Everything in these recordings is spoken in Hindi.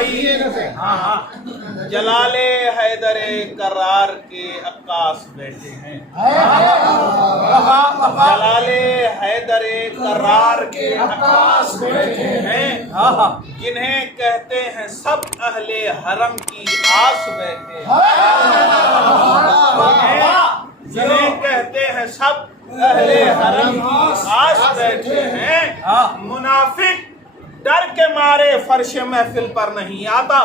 भाई जलाले हैदरे करार के अक्कास बैठे हैं। जलाले हैदरे करार के अक्कास बैठे हैं, जिन्हें कहते हैं सब अहले हरम की आस बैठे हैं। जिन्हें कहते हैं सब अहले हरम की आस बैठे हैं। मुनाफिक डर के मारे फर्श महफिल पर नहीं आता।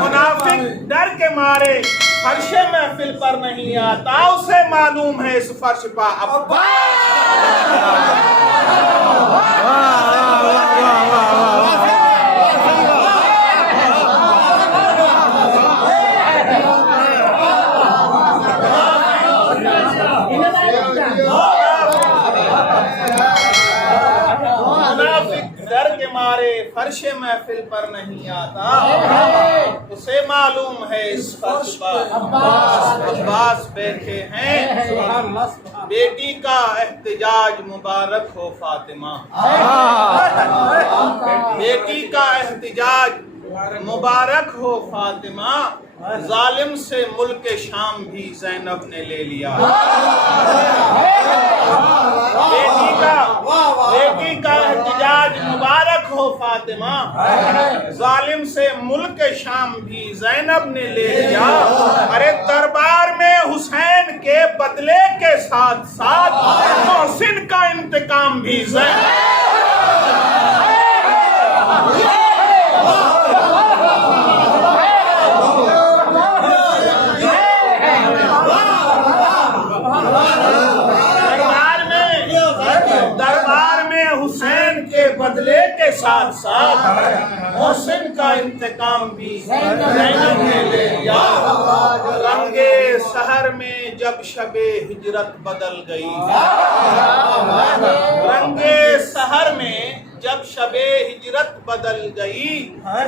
मुनाफिक डर के मारे फर्श महफिल पर नहीं आता। उसे मालूम है इस फर्श पर अब फर्श महफिल पर नहीं आता। उसे मालूम है इस फर्श पर अब्बास बैठे हैं। बेटी का एहतिजाज मुबारक हो फातिमा। बेटी का एहतिजाज मुबारक हो फातिमा। जालिम से मुल्क शाम भी ज़ैनब ने ले लिया। बेटी का एहतिजाज मुबारक हो फातिमा। जालिम से मुल्क शाम भी ज़ैनब ने ले लिया। अरे दरबार में हुसैन के बदले के साथ साथ मोहसिन का इंतकाम भी ज़ैनब। बदले के साथ साथ मोहसिन का इंतकाम भी ज़ैनब ने ले लिया। रंगे सहर में जब शबे हिजरत बदल गई। रंगे सहर में जब शबे हिजरत बदल गई।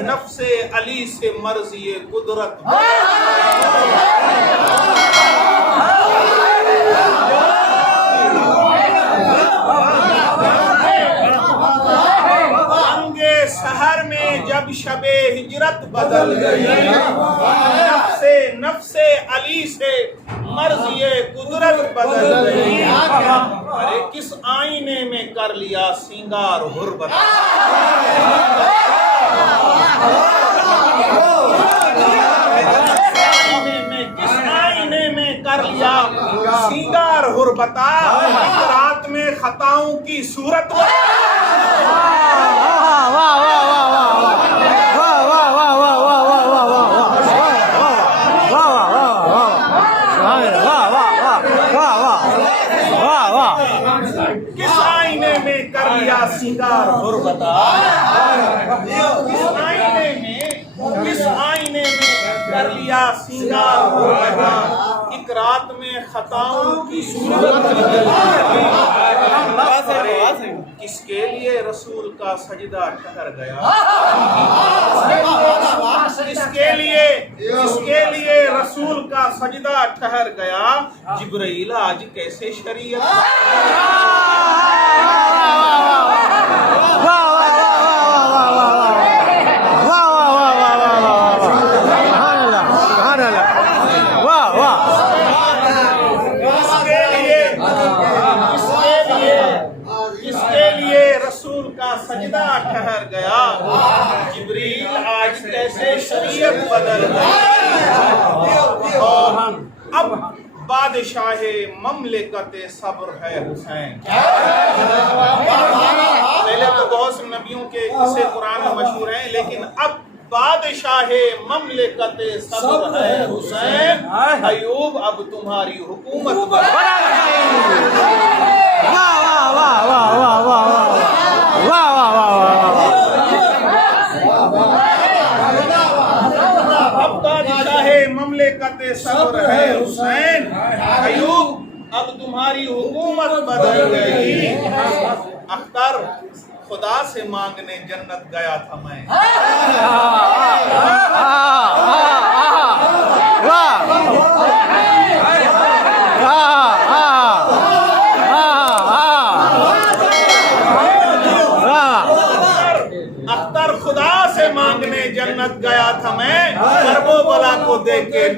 नफ्से अली से मर्ज़िए कुदरत शहर में जब शबे हिजरत बदल गई। नफ्से अली से मर्ज़िए कुदरत बदल गई। अरे किस आईने में कर लिया सिंगार हुर्बत। किस आईने में कर लिया सिंगार हुर्बता। रात में खताओं की सूरत किस आईने में कर लिया सिंगार हुर्बता। किस आईने में कर लिया सिंगार हुर्बता। एक रात में खताओं की सूरत किसके लिए रसूल का सजदा ठहर गया। किसके लिए रसूल का सजदा ठहर गया। जिब्राइल आज कैसे शरीयत सजदा ठहर गया। जिब्रील आज कैसे शरीयत बदल गई। और अब बादशाहे ममलिकते सब्र है हुसैन। पहले तो बहुत से नबियों के किस्से कुरान में मशहूर हैं, लेकिन अब बादशाहे ममलिकते सब्र है हुसैन। अयूब अब तुम्हारी हुकूमत ममलिकते सब्र है हुसैन। अयूब अब तुम्हारी हुकूमत बदल गई। अख्तर खुदा से मांगने जन्नत गया था मैं। अख्तर खुदा से मांगने जन्नत गया था मैं, करबो बला को देख के